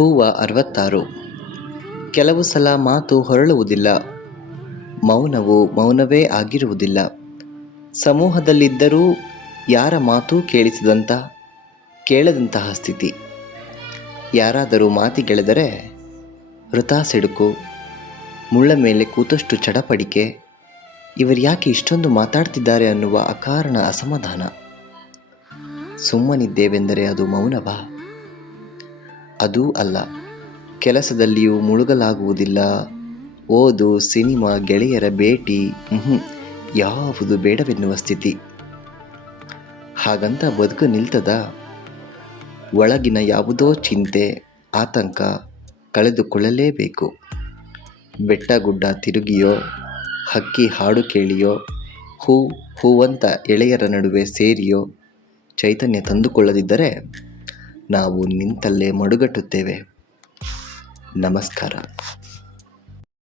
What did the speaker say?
ಹೂವ 66. ಕೆಲವು ಸಲ ಮಾತು ಹೊರಳುವುದಿಲ್ಲ, ಮೌನವು ಮೌನವೇ ಆಗಿರುವುದಿಲ್ಲ. ಸಮೂಹದಲ್ಲಿದ್ದರೂ ಯಾರ ಮಾತೂ ಕೇಳದಂತಹ ಸ್ಥಿತಿ. ಯಾರಾದರೂ ಮಾತಿಗೆಳೆದರೆ ವೃಥಾ ಸಿಡುಕು, ಮುಳ್ಳ ಮೇಲೆ ಕೂತಷ್ಟು ಚಡಪಡಿಕೆ. ಯಾಕೆ ಇಷ್ಟೊಂದು ಮಾತಾಡ್ತಿದ್ದಾರೆ ಅನ್ನುವ ಅಕಾರಣ ಅಸಮಾಧಾನ. ಸುಮ್ಮನಿದ್ದೇವೆಂದರೆ ಅದು ಮೌನವಾ? ಅದೂ ಅಲ್ಲ. ಕೆಲಸದಲ್ಲಿಯೂ ಮುಳುಗಲಾಗುವುದಿಲ್ಲ. ಓದು, ಸಿನಿಮಾ, ಗೆಳೆಯರ ಭೇಟಿ, ಯಾವುದು ಬೇಡವೆನ್ನುವ ಸ್ಥಿತಿ. ಹಾಗಂತ ಬದುಕು ನಿಲ್ತದ? ಒಳಗಿನ ಯಾವುದೋ ಚಿಂತೆ, ಆತಂಕ ಕಳೆದುಕೊಳ್ಳಲೇಬೇಕು. ಬೆಟ್ಟ ಗುಡ್ಡ ತಿರುಗಿಯೋ, ಹಕ್ಕಿ ಹಾಡು ಕೇಳಿಯೋ, ಹೂವಂತ ಎಳೆಯರ ನಡುವೆ ಸೇರಿಯೋ ಚೈತನ್ಯ ತಂದುಕೊಳ್ಳದಿದ್ದರೆ ನಾವು ನಿಂತಲ್ಲೇ ಮಡುಗಟ್ಟುತ್ತೇವೆ. ನಮಸ್ಕಾರ.